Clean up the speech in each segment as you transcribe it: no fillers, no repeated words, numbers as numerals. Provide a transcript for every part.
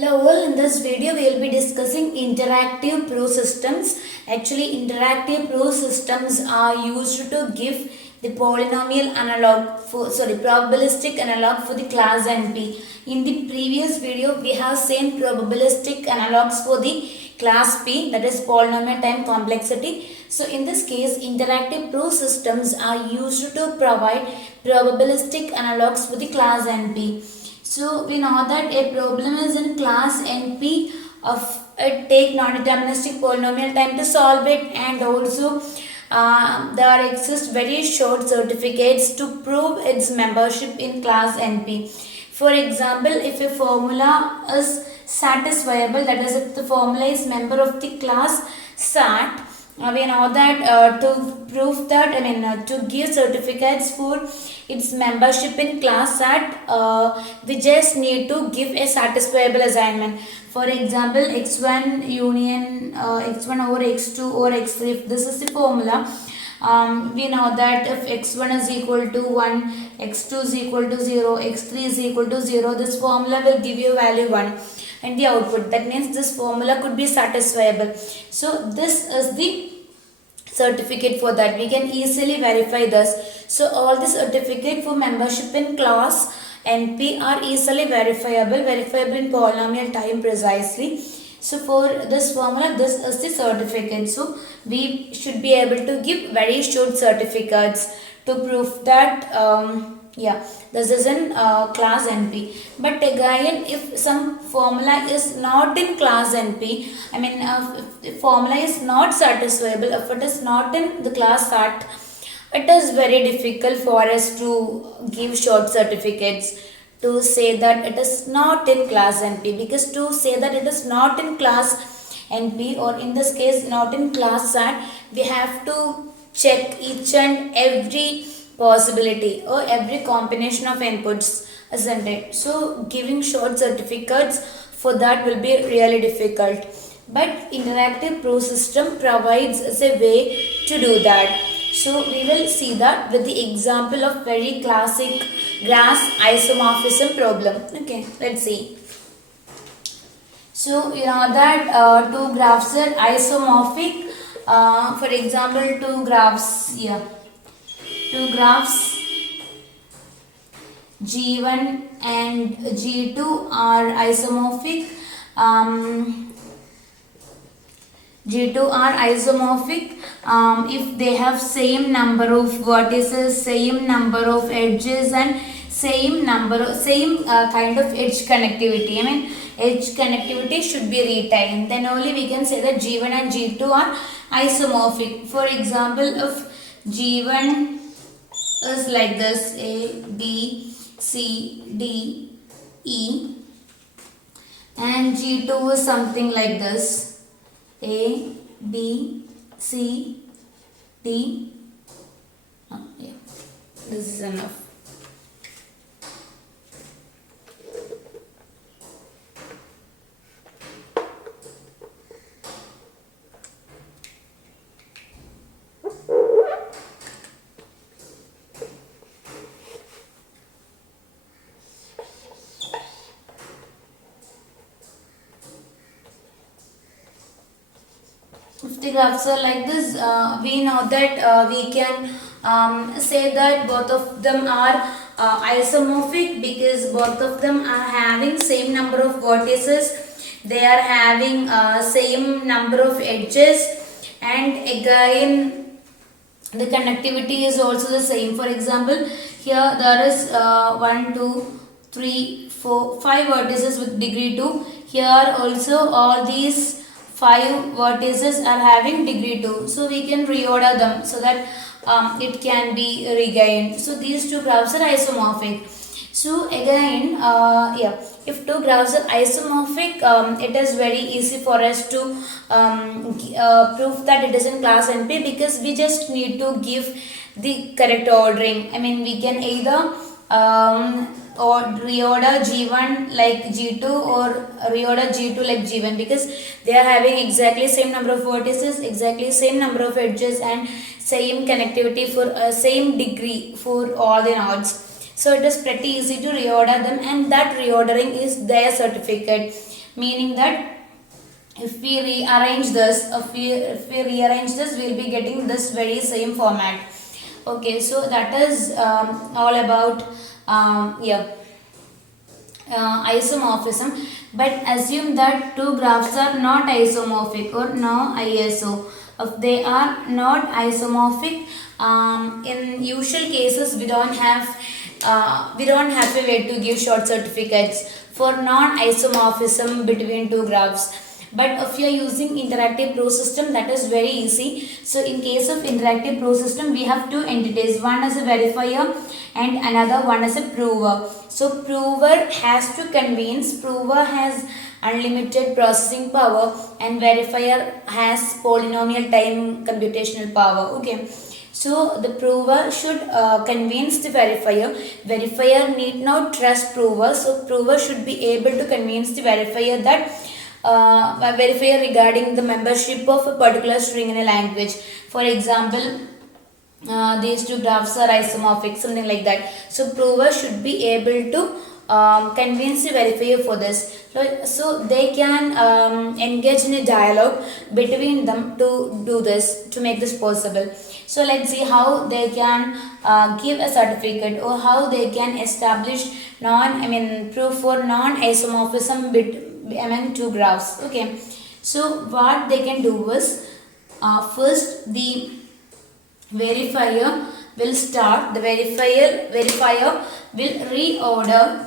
Hello all, in this video we will be discussing interactive proof systems. Actually, interactive proof systems are used to give the polynomial analog probabilistic analog for the class NP. In the previous video we have seen probabilistic analogs for the class P, that is polynomial time complexity. So in this case, interactive proof systems are used to provide probabilistic analogs for the class NP. So we know that a problem is in class NP of take non-deterministic polynomial time to solve it, and also there exist very short certificates to prove its membership in class NP. For example, if a formula is satisfiable, that is if the formula is member of the class SAT, we know that to prove that, to give certificates for its membership in class SAT, we just need to give a satisfiable assignment. For example, x1 union x1 over x2 or x3, if this is the formula, we know that if x1 is equal to 1, x2 is equal to 0, x3 is equal to 0, this formula will give you value 1 and the output. That means this formula could be satisfiable. So this is the certificate for that. We can easily verify this. So all the certificate for membership in class NP are easily verifiable in polynomial time precisely. So for this formula, this is the certificate. So we should be able to give very short certificates to prove that this is in class NP. But again, if some formula is not in class NP, if the formula is not satisfiable, if it is not in the class SAT, it is very difficult for us to give short certificates to say that it is not in class NP, because to say that it is not in class NP, or in this case not in class SAT, we have to check each and every possibility or every combination of inputs, isn't it? So giving short certificates for that will be really difficult, but interactive proof system provides us a way to do that. So we will see that with the example of very classic grass isomorphism problem. Okay, let's see. So you know that two graphs are isomorphic. For example, two graphs G1 and G2 are isomorphic. G2 are isomorphic if they have same number of vertices, same number of edges, and same kind of edge connectivity. Edge connectivity should be retained. Then only we can say that G1 and G2 are isomorphic. For example, if G1 is like this, A, B, C, D, E, and G2 is something like this, A, B, C, D. This is enough. If the graphs are like this, we know that we can say that both of them are isomorphic, because both of them are having same number of vertices, they are having same number of edges, and again the connectivity is also the same. For example, here there is 1, 2, 3, 4, 5 vertices with degree 2. Here also all these 5 vertices are having degree 2. So we can reorder them so that it can be regained. So these two graphs are isomorphic. So again, if two graphs are isomorphic, it is very easy for us to prove that it is in class NP, because we just need to give the correct ordering. We can either or reorder G1 like G2 or reorder G2 like G1, because they are having exactly same number of vertices, exactly same number of edges, and same connectivity for same degree for all the nodes. So it is pretty easy to reorder them, and that reordering is their certificate. meaning that if we rearrange this, if we rearrange this, we'll be getting this very same format. Okay, so that is all about yeah, isomorphism. But assume that two graphs are not isomorphic or no ISO. If they are not isomorphic, in usual cases we don't have a way to give short certificates for non-isomorphism between two graphs. But if you are using interactive pro system, that is very easy. So in case of interactive pro system, we have two entities, one as a verifier and another one as a prover. So prover has to convince, prover has unlimited processing power, and verifier has polynomial time computational power. Okay, so the prover should convince the verifier. Verifier need not trust prover, so prover should be able to convince the verifier that verifier regarding the membership of a particular string in a language. For example, these two graphs are isomorphic, something like that. So prover should be able to convince the verifier for this. So they can engage in a dialogue between them to do this, to make this possible. So let's see how they can give a certificate, or how they can establish proof for non-isomorphism among two graphs. Okay, so what they can do is, first the verifier will start, the verifier will reorder,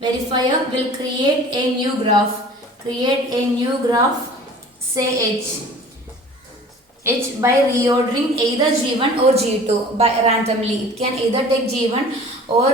verifier will create a new graph, say H by reordering either G1 or G2 by randomly. It can either take G1 or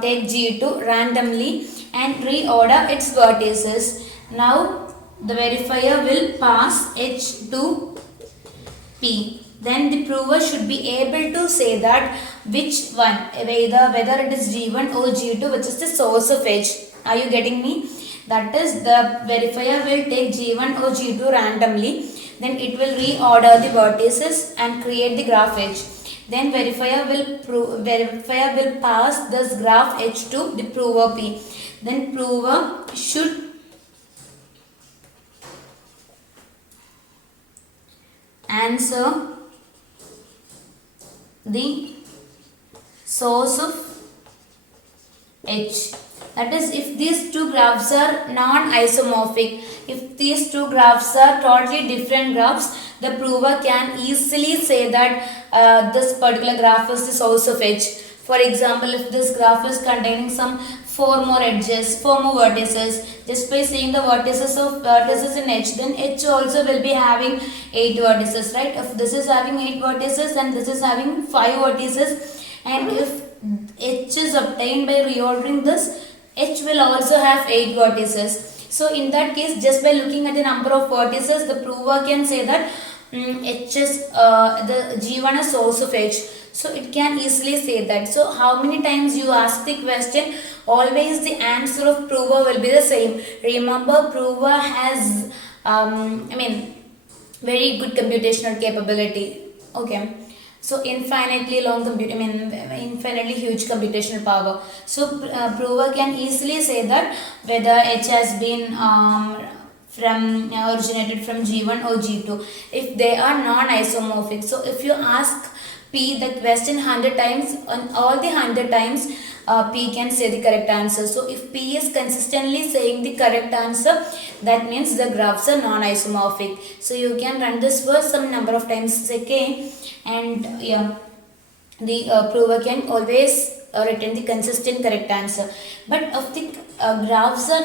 take G2 randomly and reorder its vertices. Now the verifier will pass H to P. Then the prover should be able to say that which one, whether it is G1 or G2, which is the source of H. Are you getting me? That is, the verifier will take G1 or G2 randomly. Then it will reorder the vertices and create the graph H. Then verifier will pass this graph H to the prover P. Then prover should answer the source of H. That is, if these two graphs are non-isomorphic, if these two graphs are totally different graphs, the prover can easily say that this particular graph is the source of H. For example, if this graph is containing some 4 more edges, 4 more vertices, just by seeing the vertices in H, then H also will be having 8 vertices, right? If this is having 8 vertices and this is having 5 vertices, and if H is obtained by reordering this, H will also have 8 vertices. So in that case, just by looking at the number of vertices, the prover can say that H is the G1 is source of H. So it can easily say that. So how many times you ask the question, always the answer of prover will be the same. Remember, prover has very good computational capability. Okay. So infinitely infinitely huge computational power. So prover can easily say that whether H has been originated from G1 or G2 if they are non-isomorphic. So if you ask P the question 100 times, on all the 100 times P can say the correct answer. So if P is consistently saying the correct answer, that means the graphs are non-isomorphic. So you can run this for some number of times, okay, and yeah, the prover can always return the consistent correct answer. But if the graphs are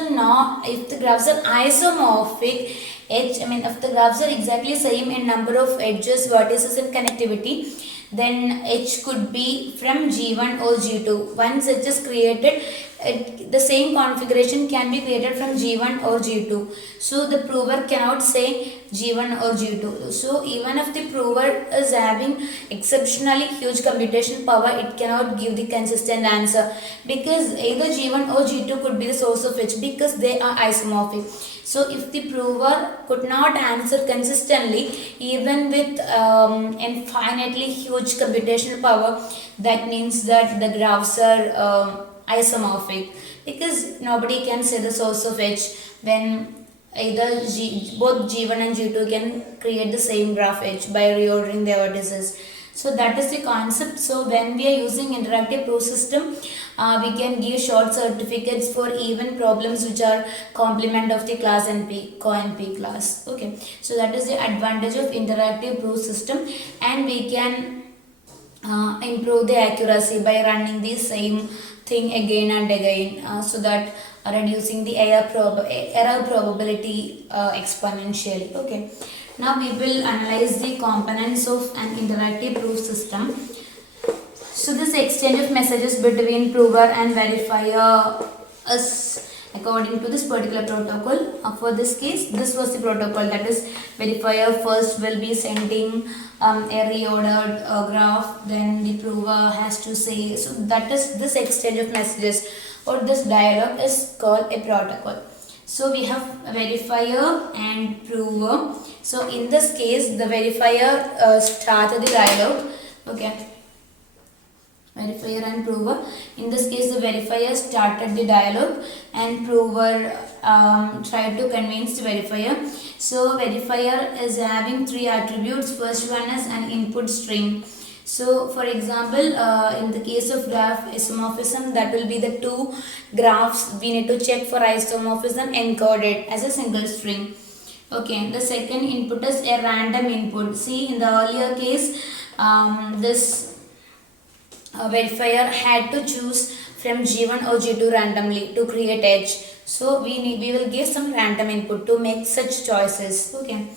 isomorphic, if the graphs are exactly same in number of edges, vertices and connectivity, then H could be from G1 or G2. Once H is created, the same configuration can be created from G1 or G2. So the prover cannot say G1 or G2. So even if the prover is having exceptionally huge computation power, it cannot give the consistent answer, because either G1 or G2 could be the source of H, because they are isomorphic. So if the prover could not answer consistently even with infinitely huge computational power, that means that the graphs are isomorphic, because nobody can say the source of H, when either both G1 and G2 can create the same graph H by reordering their vertices. So that is the concept. So when we are using interactive proof system, we can give short certificates for even problems which are complement of the class NP, co-NP class. Okay, so that is the advantage of interactive proof system, and we can improve the accuracy by running the same thing again and again, so that reducing the error probability exponentially. Okay, now we will analyze the components of an interactive proof system. So this exchange of messages between prover and verifier is according to this particular protocol. For this case, this was the protocol, that is verifier first will be sending a reordered graph, then the prover has to say, so that is this exchange of messages or this dialogue is called a protocol. So we have verifier and prover. So in this case, the verifier started the dialogue. Okay, verifier and prover. In this case, the verifier started the dialogue and prover tried to convince the verifier. So verifier is having three attributes. First one is an input string. So for example, in the case of graph isomorphism, that will be the two graphs we need to check for isomorphism encoded as a single string. Okay, the second input is a random input. See, in the earlier case, this verifier had to choose from G1 or G2 randomly to create edge. So we will give some random input to make such choices. Okay.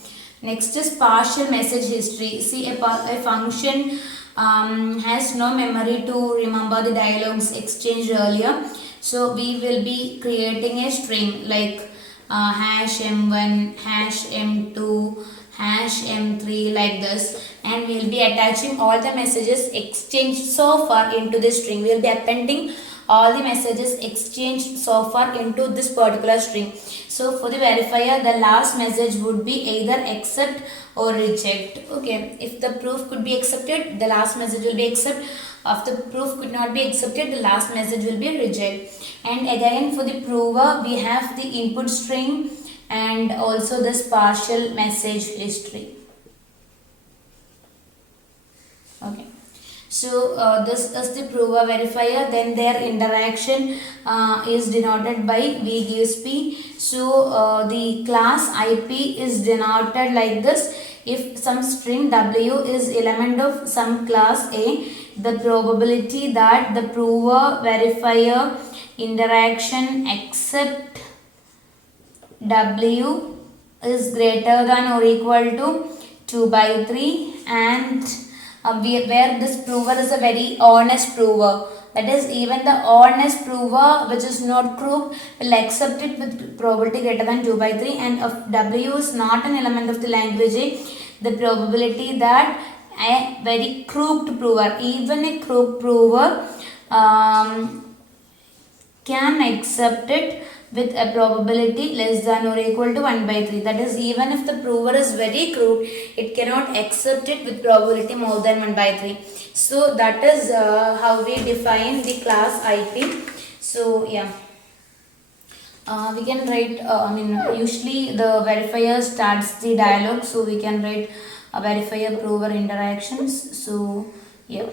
Next is partial message history. See, a function has no memory to remember the dialogues exchanged earlier. So we will be creating a string like hash m1, hash m2, hash m3, like this, and we will be attaching all the messages exchanged so far into this string. We will be appending all the messages exchanged so far into this particular string. So for the verifier, the last message would be either accept or reject. Okay, if the proof could be accepted, the last message will be accept. If the proof could not be accepted, the last message will be reject. And again, for the prover, we have the input string and also this partial message history. Okay, so this is the prover verifier. Then their interaction is denoted by V gives P. So the class IP is denoted like this. If some string W is element of some class A, the probability that the prover verifier interaction accept W is greater than or equal to 2 by 3, and where this prover is a very honest prover, that is even the honest prover which is not crooked will accept it with probability greater than 2 by 3, and if W is not an element of the language A, the probability that a very crooked prover, even a crooked prover can accept it with a probability less than or equal to 1 by 3. That is, even if the prover is very crude, it cannot accept it with probability more than 1 by 3. So that is how we define the class IP. So yeah, we can write, usually the verifier starts the dialogue, so we can write verifier prover interactions. So yeah.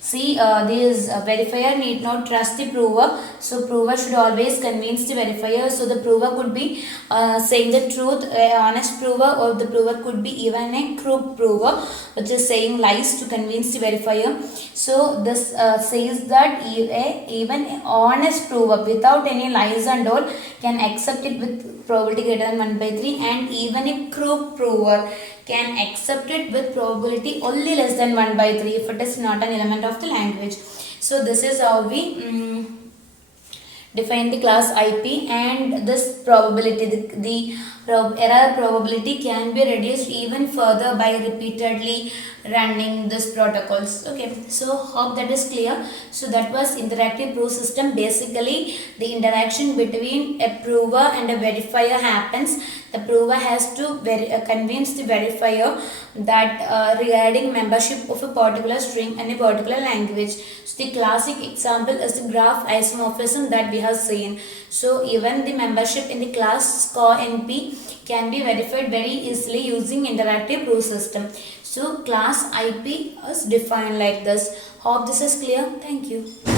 See, this verifier need not trust the prover, so prover should always convince the verifier. So the prover could be saying the truth, honest prover, or the prover could be even a crooked prover, which is saying lies to convince the verifier. So this says that even an honest prover without any lies and all can accept it with probability greater than 1 by 3, and even a crooked prover can accept it with probability only less than 1 by 3 if it is not an element of the language. So this is how we define the class IP, and this probability, the error probability can be reduced even further by repeatedly running this protocols. Okay, so hope that is clear. So that was interactive proof system. Basically, the interaction between a prover and a verifier happens. The prover has to convince the verifier that regarding membership of a particular string and a particular language. So the classic example is the graph isomorphism that we have have seen. So even the membership in the class NP can be verified very easily using interactive proof system. So class IP is defined like this. Hope this is clear. Thank you.